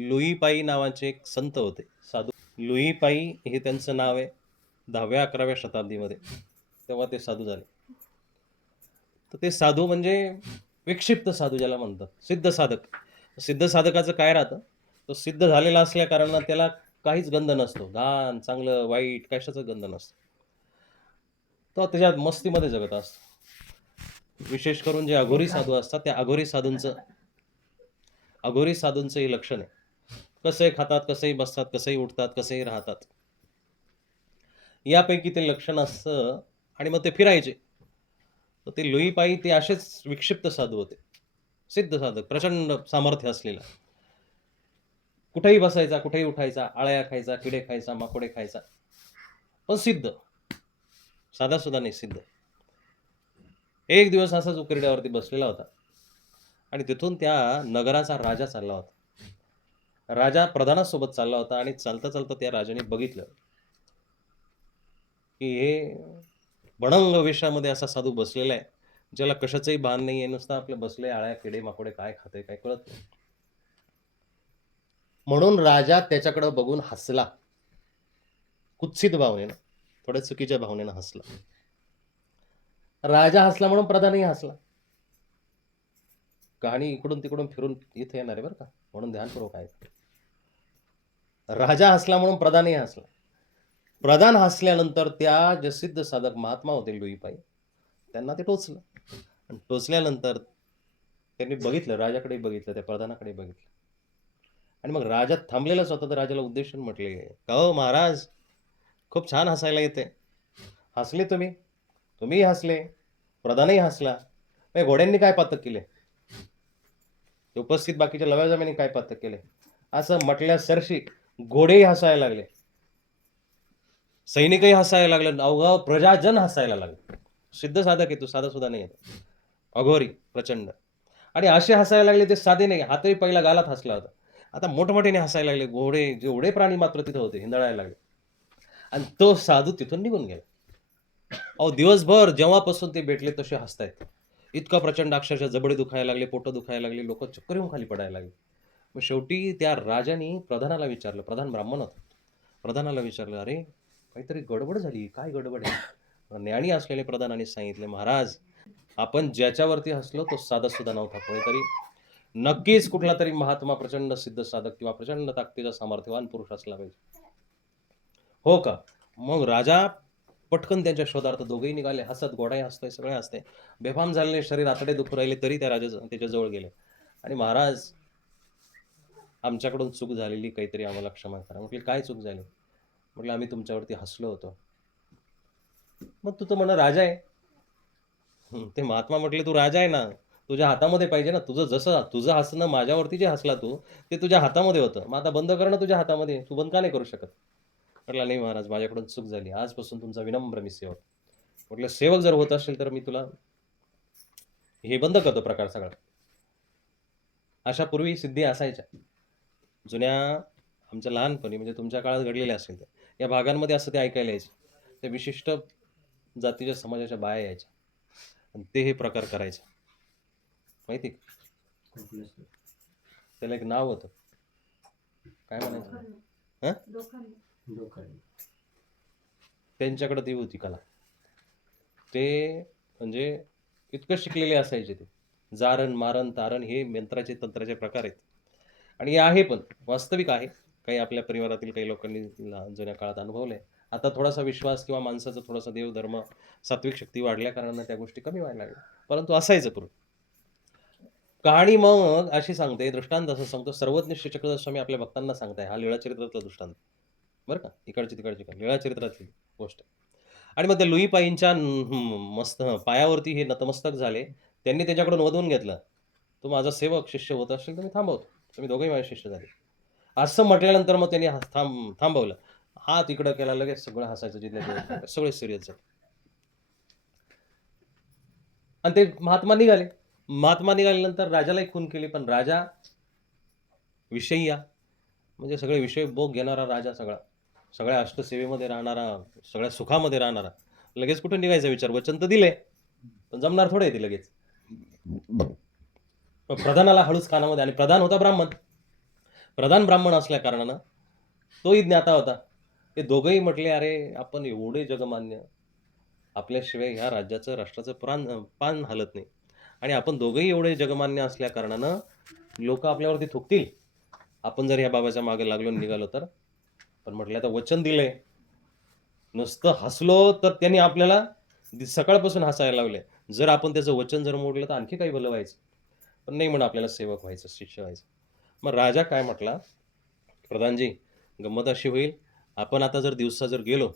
लुईपाई नावाचे एक संत होते, साधू. लुईपाई हे त्यांचं नाव आहे. 10व्या-11व्या शताब्दीमध्ये तेव्हा ते साधू झाले. तर ते साधू म्हणजे विक्षिप्त साधू ज्याला म्हणतात, सिद्ध साधक. सिद्ध साधकाचं काय राहतं? तो सिद्ध झालेला असल्या कारणानं त्याला काहीच गंध नसतो. घाण, चांगलं, वाईट कशाचा गंध नसतो. तो त्याच्या मस्तीमध्ये जगत असतो. विशेष करून जे अघोरी साधू असतात, त्या अघोरी साधूंचं हे लक्षण आहे. कसंही खातात, कसंही बसतात, कसंही उठतात, कसंही राहतात. यापैकी ते लक्षण असतं आणि मग ते फिरायचे. तर ते लुईपाई ते असेच विक्षिप्त साधू होते. सिद्ध साधक, प्रचंड सामर्थ्य असलेला. कुठेही बसायचा, कुठेही उठायचा, आळ्या खायचा, किडे खायचा, माकोडे खायचा. पण सिद्ध. साधा-सुधा नाही, सिद्ध. एक दिवस असाच उकिरड्यावरती बसलेला होता आणि तिथून त्या नगराचा राजा चालला होता. राजा प्रधानासोबत चालला होता आणि चालता-चालता त्या राजाने बघितलं, की हे भणंग वेशामध्ये असा साधू बसलेला आहे, ज्याला कशाचंही भान नाहीये, नुसतं आपलं बसलंय, आळ्या, किडे, माकोडे काय खातंय, काय कळत नाही. म्हणून राजा त्याच्याकडे बघून हसला. कुत्सित भावनेनं, थोड्या चुकीच्या भावनेनं हसला. राजा हसला म्हणून प्रधानही हसला. कहाणी इकडून-तिकडून फिरून इथे येणार आहे बरं का, म्हणून ध्यानपूर्वक ऐका. राजा हसला म्हणून प्रधानही हसला. प्रधान हसल्यानंतर त्या जे सिद्ध साधक महात्मा होते लुईपाई, त्यांना ते टोचलं. आणि टोचल्यानंतर त्यांनी बघितलं, राजाकडे बघितलं, त्या प्रधानाकडे बघितलं. आणि मग राजा थांबलेलाच होता, तर राजाला उद्देशून म्हटले, "का हो महाराज, खूप छान हसायला येते. हसले तुम्ही? तुम्हीही हसले, प्रधानही हसला. मग घोड्यांनी काय पातक केले? उपस्थित बाकीच्या लव्याजम्यांनी काय पातक केले?" असं म्हटल्यासरशी घोडेही हसायला लागले, सैनिकही हसायला लागले, अवघं प्रजाजन हसायला लागले. सिद्ध साधक आहे, तो साधा सुद्धा नाही आहे, अघोरी प्रचंड. आणि असे हसायला लागले, ते साधे नाही. हातही पहिला गालात हसला होता. आता मोठमोठ्याने हसायला लागले. घोडे, जेवढे प्राणी मात्र तिथे होते, हिंदळायला लागले. आणि तो साधू तिथून निघून गेला. अहो, दिवसभर जेव्हापासून ते भेटले तसे हसतायत. इतकं प्रचंड, अक्षरशः जबडे दुखायला लागले, पोटं दुखायला लागली, लोकं चक्कर येऊन खाली पडायला लागले. मग शेवटी त्या राजाने प्रधानाला विचारलं, प्रधान ब्राह्मण होता. प्रधानाला विचारलं, "अरे, काहीतरी गडबड झाली. काय गडबड आहे?" ज्ञानी असलेले प्रधानाने सांगितले, "महाराज, आपण ज्याच्यावरती हसलो तो साधा-सुधा नव्हता. कोणीतरी नक्कीच कुठलातरी महात्मा, प्रचंड सिद्ध साधक किंवा प्रचंड ताकदीचा सामर्थ्यवान पुरुष असला पाहिजे." "हो का?" मग राजा पटकन त्यांच्या शोधार्थ दोघेही निघाले. हसत, घोडाही हसतोय, सगळे हसते. बेफाम झालेले शरीर, आतडे दुखू राहिले, तरी त्या राजा त्याच्याजवळ गेले आणि "महाराज, आमच्याकडून चूक झालेली, काहीतरी आम्हाला क्षमा करा." म्हटले, "काय चूक झाली?" म्हटलं, "आम्ही तुमच्यावरती हसलो होतो." "मग तू तर म्हणे राजा आहे." ते महात्मा म्हटले, "तू राजा आहे ना, तुझ्या हातामध्ये पाहिजे ना. तुझं हसणं माझ्यावरती जे हसला तू, ते तुझ्या हातामध्ये होतं. मग आता बंद करणं तुझ्या हातामध्ये आहे. तू बंद का नाही करू शकत?" म्हटला, "नाही महाराज, माझ्याकडून चूक झाली. आजपासून तुमचा विनम्र मी सेवक." म्हटलं, "सेवक जर होत असेल तर मी तुला हे बंद करतो प्रकार सगळा." अशा पूर्वी सिद्धी असायच्या. जुन्या आमच्या लहानपणी, म्हणजे तुमच्या काळात घडलेल्या असेल तर, या भागांमध्ये असं ते ऐकायला यायचं. त्या विशिष्ट जातीच्या समाजाच्या बाया यायच्या आणि ते हे प्रकार करायचे. माहिती आहे का? त्याला एक नाव होतं. काय म्हणायचं? हं? त्यांच्याकडे ती होती कला. ते म्हणजे इतकं शिकलेले असायचे ते. जारण, मारण, तारण हे मंत्राचे, तंत्राचे प्रकार आहेत. आणि हे आहे पण, वास्तविक आहे. काही आपल्या परिवारातील काही लोकांनी जुन्या काळात अनुभवलंय. आता थोडासा विश्वास किंवा माणसाचा थोडासा देवधर्म, सात्विक शक्ती वाढल्या कारणानं त्या गोष्टी कमी व्हायला लागल्या. परंतु असायचं पूर्वी. कहाणी मग अशी सांगते, दृष्टांत असं सांगतो, सर्वज्ञ श्री चक्रधर स्वामी आपल्या भक्तांना सांगताय. हा लीळाचरित्रातला दृष्टांत. बरं का? इकडची-तिकडची लीळाचरित्रातली गोष्ट. आणि मग त्या लुईपाईंच्या मस्त पायावरती हे नतमस्तक झाले. त्यांनी त्याच्याकडून वधवून घेतलं. "तू माझा सेवक, शिष्य होत असेल तर मी थांबवतो. तुम्ही दोघंही माझे शिष्य झाले." असं म्हटल्यानंतर मग त्यांनी थांबवलं. हात इकडं केला, लगेच सगळं हसायचं जिथल्या तिथं. सगळे सीरियस झाले. आणि ते महात्मा निघाले. महात्मा निघाल्यानंतर राजालाही खून केली. पण राजा विषयी म्हणजे सगळे विषय भोग घेणारा राजा सगळा. सगळ्या अष्टसेवेमध्ये राहणारा, सगळ्या सुखामध्ये राहणारा. लगेच कुठे निघायचा विचार? वचन तर दिलंय. पण जमणार थोडं आहे ते लगेच. मग प्रधानाला हळूच कानामध्ये, आणि प्रधान होता ब्राह्मण. प्रधान ब्राह्मण असल्या कारणानं तोही ज्ञाता होता. ते दोघंही म्हटले, "अरे, आपण एवढे जगमान्य, आपल्याशिवाय ह्या राज्याचं, राष्ट्राचं पान हलत नाही आणि आपण दोघंही एवढे जगमान्य असल्या कारणानं लोकं आपल्यावरती थुंकतील, आपण जर ह्या बाबाच्या मागे लागलो आणि निघालो तर." पण म्हटलं, "आता वचन दिलंय." नुसतं हसलो तर त्यांनी आपल्याला सकाळपासून हसायला लावले. जर आपण त्याचं वचन जर मोडलं तर आणखी काही भलं व्हायचं. पण नाही म्हणा आपल्याला सेवक व्हायचं, शिष्य व्हायचं. मग राजा काय म्हटला, "प्रधानजी, गंमत अशी होईल, आपण आता जर दिवसा जर गेलो,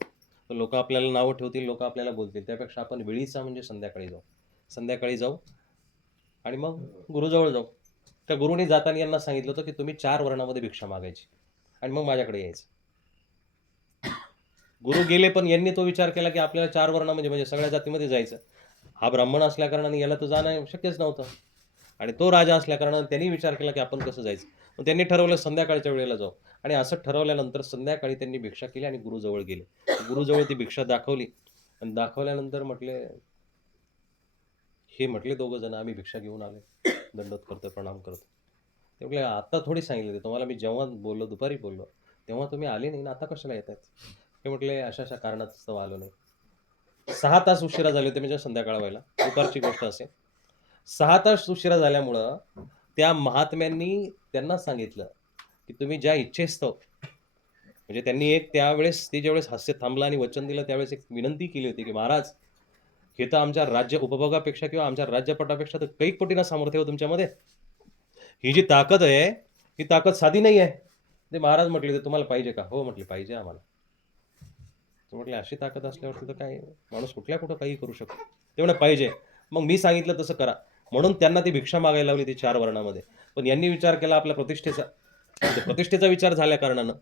तर लोकं आपल्याला नावं ठेवतील, लोकं आपल्याला बोलतील. त्यापेक्षा आपण वेळीचा म्हणजे संध्याकाळी जाऊ. संध्याकाळी जाऊ आणि मग गुरुजवळ जाऊ." त्या गुरुनी जाताना यांना सांगितलं होतं, की तुम्ही 4 वर्णामध्ये भिक्षा मागायची आणि मग माझ्याकडे यायचं. गुरु गेले, पण यांनी तो विचार केला, की आपल्याला 4 वर्णामध्ये म्हणजे सगळ्या जातीमध्ये जायचं. हा ब्राह्मण असल्याकारणाने याला तर जाणं शक्यच नव्हतं आणि तो राजा असल्याकारणाने त्यांनी विचार केला, की आपण कसं जायचं. मग त्यांनी ठरवलं संध्याकाळच्या वेळेला जाऊ आणि असं ठरवल्यानंतर संध्याकाळी त्यांनी भिक्षा केली आणि गुरुजवळ गेले. गुरुजवळ ती भिक्षा दाखवली आणि दाखवल्यानंतर हे म्हटले दोघं जण, "आम्ही भिक्षा घेऊन आलोय. दंडवत करतोय, प्रणाम करतो." ते म्हटले, "आता थोडी सांगितलं ते तुम्हाला, मी जेव्हा बोललो, दुपारी बोललो, तेव्हा तुम्ही आले नाही ना, आता कशाला येतायत?" ते म्हटले, "अशा-अशा कारणास्तव आलो नाही." 6 तास उशिरा झाले होते म्हणजे संध्याकाळ व्हायला. दुपारची गोष्ट असेल. 6 तास उशिरा झाल्यामुळं त्या महात्म्यांनी त्यांना सांगितलं, की तुम्ही ज्या इच्छेस्तव म्हणजे त्यांनी एक त्यावेळेस ते ज्यावेळेस हास्य थांबलं आणि वचन दिलं त्यावेळेस एक विनंती केली होती, की "महाराज, हे तर आमच्या राज्य उपभोगापेक्षा किंवा आमच्या राज्यपटापेक्षा तर कैक पटीनं सामर्थ्य आहे हो तुमच्यामध्ये. ही जी ताकद आहे, ही ताकद साधी नाही आहे." ते महाराज म्हटले, "ते तुम्हाला पाहिजे का?" "हो," म्हटले, "पाहिजे आम्हाला." ते म्हटले, "अशी ताकद असल्यावरती तर काय माणूस कुठल्या कुठं काही करू शकतो." ते म्हणे, "पाहिजे." मग मी सांगितलं तसं करा. म्हणून त्यांना ती भिक्षा मागायला लावली ती 4 वर्णामध्ये. पण यांनी विचार केला आपल्या प्रतिष्ठेचा. म्हणजे प्रतिष्ठेचा विचार झाल्या कारणानं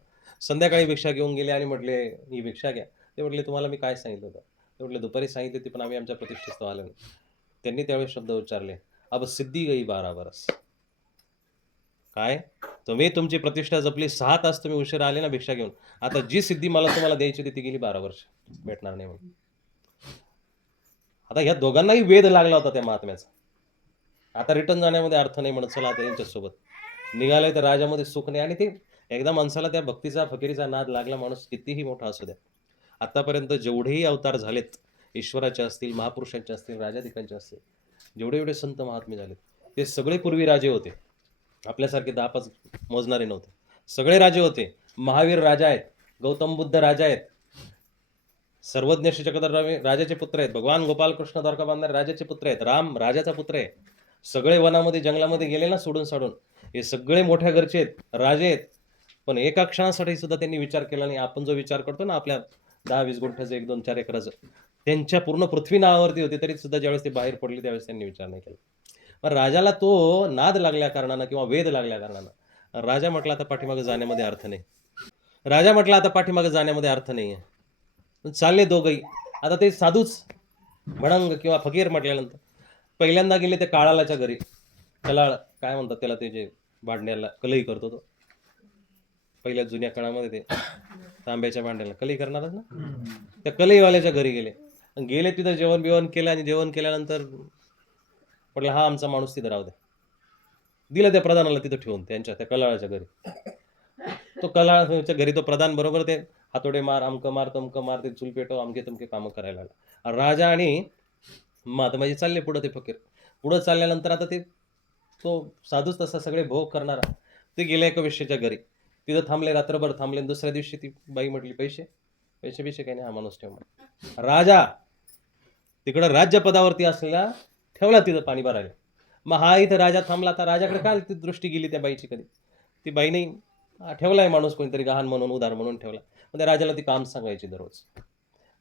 संध्याकाळी भिक्षा घेऊन गेले आणि म्हटले, "ही भिक्षा घ्या." ते म्हटले, "तुम्हाला मी काय सांगितलं होतं?" ते म्हटले, "दुपारी सांगितली होती, पण आम्ही आमच्या प्रतिष्ठेस्तव आलो नाही." त्यांनी त्यावेळेस शब्द उच्चारले, "अब सिद्धी गई 12 बरस." काय? तुम्ही तुमची प्रतिष्ठा जपली, 6 तास तुम्ही उशिरा आले ना भिक्षा घेऊन. आता जी सिद्धी मला तुम्हाला द्यायची होती ती गेली 12 वर्ष. भेटणार नाही म्हणून. आता ह्या दोघांनाही वेध लागला होता त्या महात्म्याचा. आता रिटर्न जाण्यामध्ये अर्थ नाही म्हणत, चला आता यांच्यासोबत. निघाले तर राजामध्ये सुख नाही आणि ते एकदा माणसाला त्या भक्तीचा, फकिरीचा नाद लागला, माणूस कितीही मोठा असू द्या. आतापर्यंत जेवढेही अवतार झालेत, ईश्वराचे असतील, महापुरुषांचे असतील, राजाधिकांचे असतील, जेवढे-जेवढे संत महात्मे झालेत, ते सगळे पूर्वी राजे होते. आपल्यासारखे 10-5 मोजणारे नव्हते. सगळे राजे होते. महावीर राजा आहेत, गौतम बुद्ध राजा आहेत, सर्वज्ञ श्री चक्रधर राजाचे पुत्र आहेत, भगवान गोपालकृष्ण द्वारका बांधणारे राजाचे पुत्र आहेत, राम राजाचा पुत्र आहे. सगळे वनामध्ये, जंगलामध्ये गेले ना सोडून-साडून. हे सगळे मोठ्या घरचे आहेत, राजे आहेत. पण एका क्षणासाठी सुद्धा त्यांनी विचार केला नाही. आपण जो विचार करतो ना आपल्या 10-20 गुंठ्याचं, 1-2-4 एकराचं, त्यांच्या पूर्ण पृथ्वी नावावरती होती, तरी सुद्धा ज्यावेळेस ते बाहेर पडले त्यावेळेस त्यांनी विचार नाही केला. मग राजाला तो नाद लागल्या कारणानं किंवा वेध लागल्या कारणानं राजा म्हटला, "आता पाठीमागे जाण्यामध्ये अर्थ नाही." राजा म्हटला, "आता पाठीमागे जाण्यामध्ये अर्थ नाहीये." चालले दोघंही. आता ते साधूच भडंग किंवा फकीर म्हटल्यानंतर पहिल्यांदा गेले ते काळालाच्या घरी. कलाळ काय म्हणतात त्याला, ते जे भांड्याला कलई करतो तो. पहिल्या जुन्या काळामध्ये ते तांब्याच्या भांड्याला कलई करणारच ना. त्या कलईवाल्याच्या घरी गेले. गेले तिथं जेवण-बिवण केलं आणि जेवण केल्यानंतर म्हटलं, "हा आमचा माणूस तिथं राहू द्या." दिलं त्या प्रधानाला तिथं ठेवून त्यांच्या त्या कलाळाच्या घरी. तो कलाळच्या घरी तो प्रधान बरोबर ते हातोडे मार, अमकं मार, तमकं मार, ते चूल पेटव, अमके-तमके कामं करायला लागला. राजा आणि महात्माजी चालले पुढं ते फकीर. पुढं चालल्यानंतर आता तो साधूच तसा सगळे भोग करणारा. ते गेले एका वेश्येच्या घरी. तिथं थांबले, रात्रभर थांबले आणि दुसऱ्या दिवशी ती बाई म्हटली, "पैसे?" "पैसे-बिसे काही नाही, हा माणूस ठेव." म्हणे. राजा तिकडं राज्यपदावरती असलेला ठेवला तिथं पाणी भरायला. मग हा इथं राजा थांबला. आता राजाकडे काय ती दृष्टी गेली त्या बाईची कधी. ती बाईने ठेवलाय माणूस कोणीतरी गहाण म्हणून, उधार म्हणून ठेवला. मग त्या राजाला ती काम सांगायची दररोज.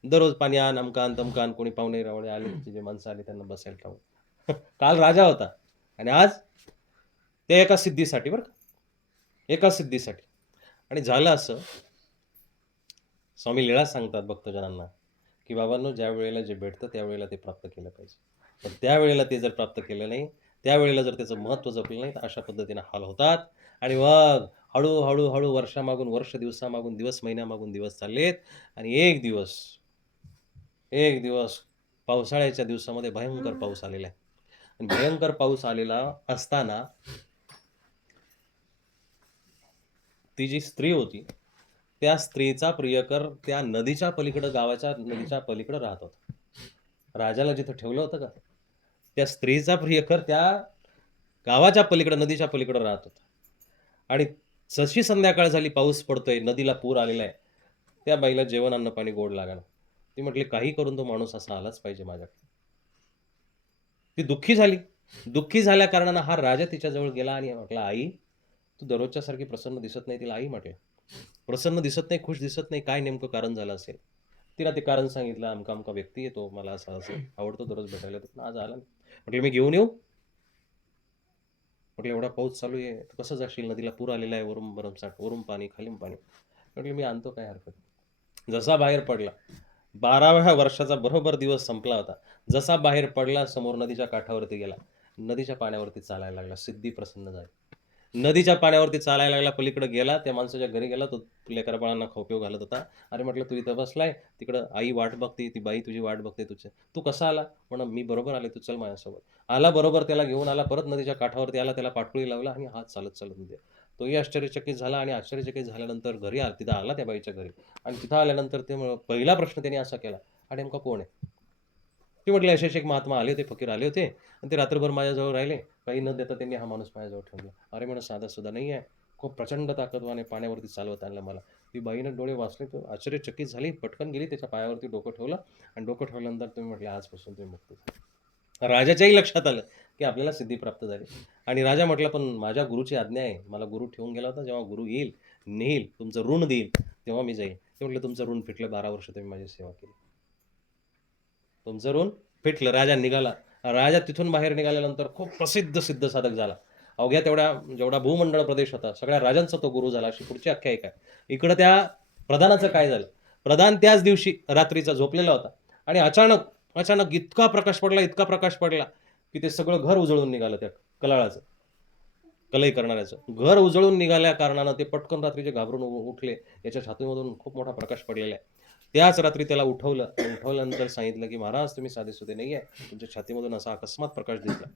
दररोज पाणी आण, अमकं आण, तमकं आण. कोणी पाहुणे-रावळे आले, तिचे जे माणसं आली त्यांना बसायला ठेवून. काल राजा होता आणि आज ते एका सिद्धीसाठी बरं का. एका सिद्धीसाठी. आणि झालं असं, स्वामी लीळा सांगतात भक्तजनांना, की बाबांनो, ज्या वेळेला जे भेटतं त्यावेळेला ते प्राप्त केलं पाहिजे. पण त्यावेळेला ते जर प्राप्त केलं नाही, त्यावेळेला जर त्याचं महत्त्व जपलं नाही, तर अशा पद्धतीने हाल होतात आणि मग हळू वर्षामागून वर्ष, दिवसामागून दिवस, महिन्यामागून दिवस चाललेत आणि एक दिवस पावसाळ्याच्या दिवसामध्ये भयंकर पाऊस आलेला आहे. आणि भयंकर पाऊस आलेला असताना ती जी स्त्री होती, त्या स्त्रीचा प्रियकर त्या नदीच्या पलीकडं, गावाच्या नदीच्या पलीकडं राहत होता. राजाला जिथं ठेवलं होतं का, त्या स्त्रीचा प्रियकर त्या गावाच्या पलीकडं, नदीच्या पलीकडं राहत होता. आणि जशी संध्याकाळ झाली, पाऊस पडतोय, नदीला पूर आलेला आहे. त्या बाईला जेवण, अन्न, पाणी गोड लागलं. ती म्हटली, काही करून तो माणूस असा आलाच पाहिजे माझ्याकडे. ती दुःखी झाली. दुःखी झाल्या कारणानं हा राजा तिच्याजवळ गेला आणि म्हटला, आई, तू दररोजच्या सारखी प्रसन्न दिसत नाही. तिला आई म्हटलं. प्रसन्न दिसत नाही, खुश दिसत नाही. काय नेमकं कारण झालं असेल? तिला ते कारण सांगितलं. अमका-अमका व्यक्ती आहे तो, मला असं-असं आवडतो दररोज भेटायला. तर आज आला नाही. म्हटलं, मी घेऊन येऊ? म्हटलं, एवढा पाऊस चालू आहे, तू कसं जाशील? नदीला पूर आलेला आहे, वरून भरमसाठ, वरून पाणी, खालून पाणी. म्हटलं, मी आणतो, काय हरकत नाही. जसा बाहेर पडला, 12व्या वर्षाचा बरोबर दिवस संपला होता. जसा बाहेर पडला, समोर नदीच्या काठावरती गेला. नदीच्या पाण्यावरती चालायला लागला. सिद्धी प्रसन्न झाली. नदीच्या पाण्यावरती चालायला लागला, पलीकडे गेला, त्या माणसाच्या घरी गेला. तो लेकरबाळांना खाऊ-पिऊ घालत होता. अरे म्हटलं, तू इथं बसलाय, तिकडं आई वाट बघते, ती बाई तुझी वाट बघते तुझी. तू कसा आला? म्हणा, मी बरोबर आले, तू चल माझ्यासोबत. आला बरोबर, त्याला घेऊन आला, परत नदीच्या काठावरती आला, त्याला पाठपोळी लावला आणि हात चालत-चालत नदी. तोही आश्चर्यचकित झाला आणि आश्चर्यचकित झाल्यानंतर घरी आला, तिथं आला त्या बाईच्या घरी आणि तिथं आल्यानंतर ते पहिला प्रश्न त्याने असा केला, "हा नेमका कोण आहे?" ती म्हटली, "असे-असे एक महात्मा आले होते, फकीर आले होते आणि ते रात्रभर माझ्याजवळ राहिले. काही न देता त्यांनी हा माणूस माझ्याजवळ ठेवला." अरे म्हणा, साधा-सुधा नाही आहे. खूप प्रचंड ताकदवान आहे. पाण्यावरती चालवत आणलं मला. ती बाईनं डोळे वाचले, तर आश्चर्यचकित झाली. पटकन गेली, त्याच्या पायावरती डोकं ठेवलं आणि डोकं ठेवल्यानंतर तुम्ही म्हटले, "आजपासून तुम्ही मुक्त झाले." राजाच्याही लक्षात आलं, की आपल्याला सिद्धी प्राप्त झाली आणि राजा म्हटला, "पण माझ्या गुरुची आज्ञा आहे. मला गुरु ठेवून गेला होता. जेव्हा गुरु येईल, नेईल, तुमचं ऋण देईल, तेव्हा मी जाईल." ते म्हटले, "तुमचं ऋण फिटलं. 12 वर्ष तुम्ही माझी सेवा केली. तुमचं ऋण फिटलं." राजा निघाला. राजा तिथून बाहेर निघाल्यानंतर खूप प्रसिद्ध सिद्ध साधक झाला. अवघ्या तेवढ्या जेवढा भूमंडळ प्रदेश होता, सगळ्या राजांचा तो गुरु झाला. अशी पुढची आख्यायिका आहे. इकडं त्या प्रधानाचं काय झालं? प्रधान त्याच दिवशी रात्रीचा झोपलेला होता आणि अचानक, अचानक इतका प्रकाश पडला, इतका प्रकाश पडला, की ते सगळं घर उजळून निघालं त्या कलाळाचं, कलई करणाऱ्याचं. घर उजळून निघाल्या कारणानं ते पटकन रात्रीचे घाबरून उठले. याच्या छातीमधून खूप मोठा प्रकाश पडलेला आहे. त्याच रात्री त्याला उठवलं. उठवल्यानंतर सांगितलं, की "महाराज, तुम्ही साधेसुधे नाही आहे. तुमच्या छातीमधून असा अकस्मात प्रकाश दिसला."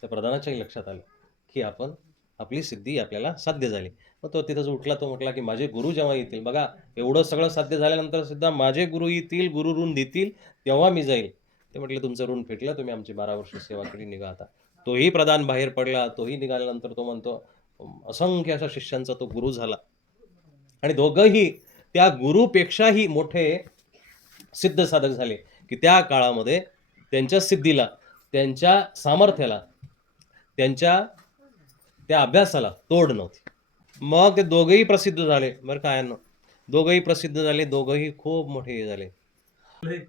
त्या प्रधानाच्याही लक्षात आलं, की आपली सिद्धी आपल्याला साध्य झाली. मग तो तिथंच उठला. तो म्हटला, की "माझे गुरु जेव्हा येतील, बघा एवढं सगळं साध्य झाल्यानंतर सुद्धा माझे गुरु येतील, गुरु ऋण देतील, तेव्हा मी जाईल." ते म्हटले, "तुमचं ऋण फिटलं. तुम्ही आमची 12 वर्ष सेवा केली. निघा आता." तोही प्रधान बाहेर पडला. तोही निघाल्यानंतर तो म्हणतो, असंख्य अशा शिष्यांचा तो गुरु झाला आणि दोघंही त्या गुरुपेक्षाही मोठे सिद्ध साधक झाले, की त्या काळामध्ये त्यांच्या सिद्धीला, त्यांच्या सामर्थ्याला, त्यांच्या त्या अभ्यासाला तोड नव्हती. मग ते दोघंही प्रसिद्ध झाले बरं का यांनो. दोघंही प्रसिद्ध झाले, दोघंही खूप मोठे झाले.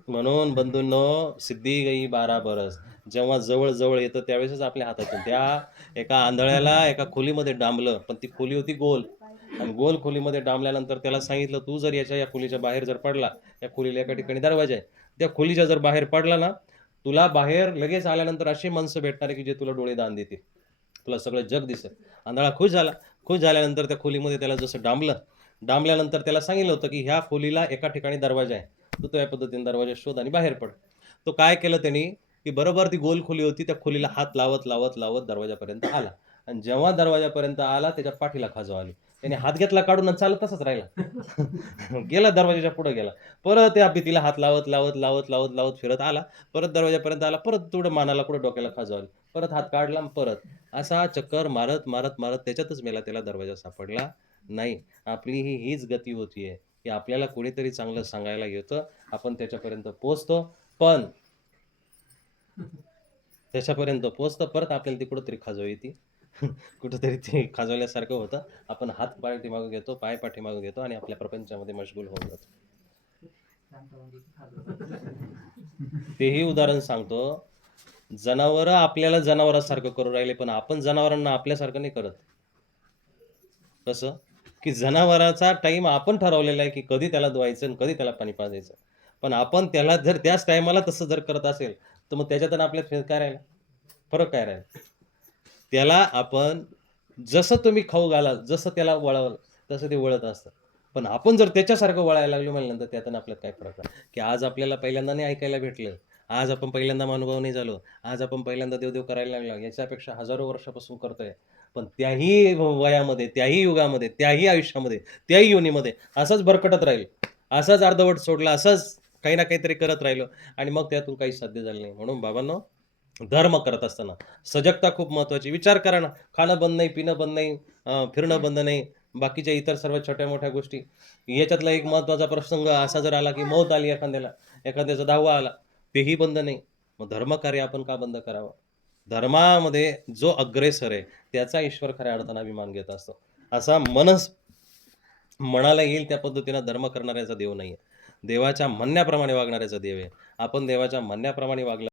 म्हणून बंधूंनो, सिद्धी गई 12 बरस. जेव्हा जवळ-जवळ येतं त्यावेळेसच आपल्या हातातून. त्या एका आंधळ्याला एका खोलीमध्ये डांबलं, पण ती खोली होती गोल आणि गोल खोलीमध्ये डांबल्यानंतर त्याला सांगितलं, "तू जर या खोलीच्या बाहेर जर पडला, या खोलीला एका ठिकाणी दरवाजा आहे. त्या खोलीच्या जर बाहेर पडला ना, तुला बाहेर लगेच आल्यानंतर अशी माणसं भेटणार आहे, की जे तुला डोळे दान देतील. तुला सगळं जग दिसेल." आंधळा खुश झाला. खुश झाल्यानंतर त्या खोलीमध्ये त्याला जसं डांबलं, डांबल्यानंतर त्याला सांगितलं होतं, की ह्या खोलीला एका ठिकाणी दरवाजा आहे. तू त्या पद्धतीने दरवाजा शोध आणि बाहेर पड. तो काय केलं त्यानी, की बरोबर ती गोल खोली होती. त्या खोलीला हात लावत, लावत, लावत दरवाजापर्यंत आला आणि जेव्हा दरवाजापर्यंत आला, त्याच्या पाठीला खाजव आली. त्याने हात घेतला काढून आणि चालत तसाच राहिला. गेला दरवाजाच्या पुढे गेला. परत त्या भीतीला हात लावत, लावत, लावत, लावत, लावत फिरत आला. परत दरवाजापर्यंत आला. परत थोडं मानाला, कुठं डोक्याला खाजव आली. परत हात काढला आणि परत. असा चक्कर मारत, मारत, मारत त्याच्यातच मेला. त्याला दरवाजा सापडला नाही. आपली हीच गती होतीये, की आपल्याला कोणीतरी चांगलं सांगायला येतं. आपण त्याच्यापर्यंत पोहोचतो. पण त्याच्यापर्यंत पोहोचतो. परत आपल्याला ती कुठेतरी खाजव येते. कुठेतरी ते खाजवल्यासारखं होतं. आपण हात पाठीमागे घेतो, पाय पाठीमागे घेतो आणि आपल्या प्रपंचामध्ये मशगूल होऊन जातो. तेही उदाहरण सांगतो. जनावरं आपल्याला जनावरासारखं करू राहिले, पण आपण जनावरांना आपल्यासारखं नाही करत. कसं? की जनावराचा टाईम आपण ठरवलेला आहे, की कधी त्याला धुवायचं आणि कधी त्याला पाणी पाजायचं. पण आपण त्याला जर त्याच टाईमाला तसं जर करत असेल, तर मग त्याच्यात आणि आपल्यात काय राहिला? फरक काय राहिला? त्याला आपण जसं तुम्ही खाऊ घालाल, जसं त्याला वळवाल, तसं ते वळत असतं. पण आपण जर त्याच्यासारखं वळायला लागलो म्हणल्यानंतर त्यात आणि आपल्यात काय फरक आहे? की आज आपल्याला पहिल्यांदा नाही ऐकायला भेटलं. आज आपण पहिल्यांदा अनुभव नाही झालो. आज आपण पहिल्यांदा देव-देव करायला लागलो. याच्यापेक्षा हजारो वर्षापासून करतोय. पण त्याही वयामध्ये, त्याही युगामध्ये, त्याही आयुष्यामध्ये, त्याही योनीमध्ये असंच भरकटत राहील. असंच अर्धवट सोडलं, असंच काही ना काहीतरी करत राहिलो आणि मग त्यातून काही साध्य झालं नाही. म्हणून बाबांनो, धर्म करत असताना सजगता खूप महत्त्वाची. विचार करा ना, खाणं बंद नाही, पिणं बंद नाही, फिरणं बंद नाही, बाकीच्या इतर सर्व छोट्या-मोठ्या गोष्टी. याच्यातला एक महत्त्वाचा प्रसंग असा जर आला, की मौत आली एखाद्याला, एखाद्याचा दहावा आला, तेही बंद नाही. मग धर्मकार्य आपण का बंद करावं? धर्मामध्ये जो अग्रेसर आहे, त्याचा ईश्वर खऱ्या अर्थानं अभिमान घेत असतो. असा मनाला येईल त्या पद्धतीनं धर्म करणाऱ्याचा देव नाहीये. देवाच्या म्हणण्याप्रमाणे वागणाऱ्याचा देव आहे. आपण देवाच्या म्हणण्याप्रमाणे वागलं